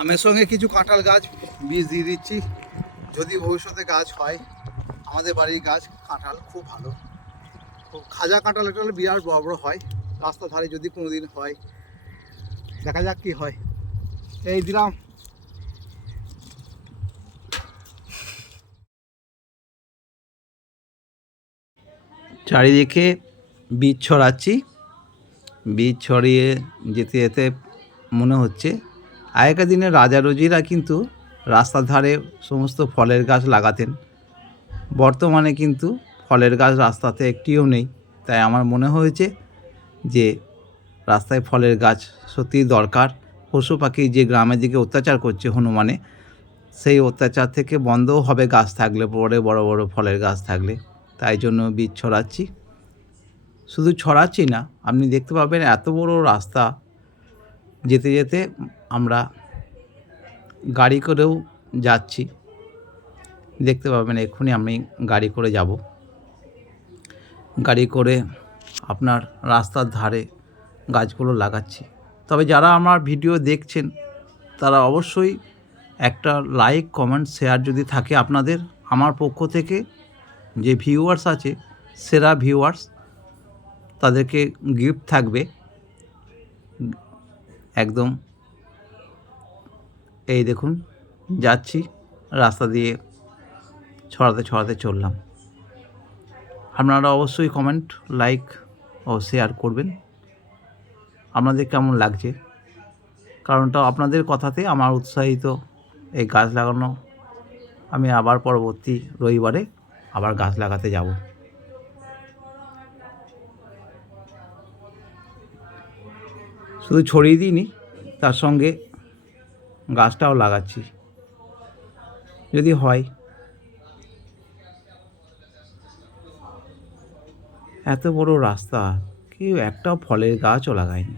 আমের সঙ্গে কিছু কাঁঠাল গাছ বীজ দিয়ে দিচ্ছি, যদি ভবিষ্যতে গাছ হয়। আমাদের বাড়ির গাছ কাঁঠাল খুব ভালো, খুব খাজা কাঁঠাল, একটা হলে বিরাট বড় বড় হয়। রাস্তার ধারে যদি কোনো দিন হয়, দেখা যাক কি হয়। এই দিলাম। চারিদিকে বীজ ছড়াচ্ছি, বীজ ছড়িয়ে যেতে যেতে মনে হচ্ছে আগেকার দিনে রাজা রুজিরা কিন্তু রাস্তার ধারে সমস্ত ফলের গাছ লাগাতেন। বর্তমানে কিন্তু ফলের গাছ রাস্তাতে একটিও নেই। তাই আমার মনে হয়েছে যে রাস্তায় ফলের গাছ সত্যিই দরকার। পশু পাখি যে গ্রামের দিকে অত্যাচার করছে হনুমানে, সেই অত্যাচার থেকে বন্ধও হবে গাছ থাকলে, পরে বড় বড় ফলের গাছ থাকলে। তাই জন্য বীজ ছড়াচ্ছি। শুধু ছড়াচ্ছি না, আপনি দেখতে পাবেন এত বড় রাস্তা, যেতে যেতে আমরা গাড়ি করেও যাচ্ছি। দেখতে পাবেন এক্ষুনি আমি গাড়ি করে যাব। গাড়ি করে আপনার রাস্তার ধারে গাছগুলো লাগাচ্ছি। তবে যারা আমার ভিডিও দেখছেন তারা অবশ্যই একটা লাইক, কমেন্ট, শেয়ার যদি থাকে আপনাদের, আমার পক্ষ থেকে যে ভিউয়ার্স আছে, সেরা ভিউয়ার্স, তাদেরকে গিফট থাকবে একদম। এই দেখুন যাচ্ছি, রাস্তা দিয়ে ছড়াতে ছড়াতে চললাম। আপনারা অবশ্যই কমেন্ট, লাইক ও শেয়ার করবেন। আপনাদের কেমন লাগছে, কারণটা আপনাদের কথাতে আমার উৎসাহিত এই গাছ লাগানো। আমি আবার পরবর্তী রবিবারে আবার গাছ লাগাতে যাব। শুধু ছড়িয়ে দিইনি, তার সঙ্গে গাছটাও লাগাচ্ছি, যদি হয়। এত বড় রাস্তা, কেউ একটাও ফলের গাছও লাগায়নি।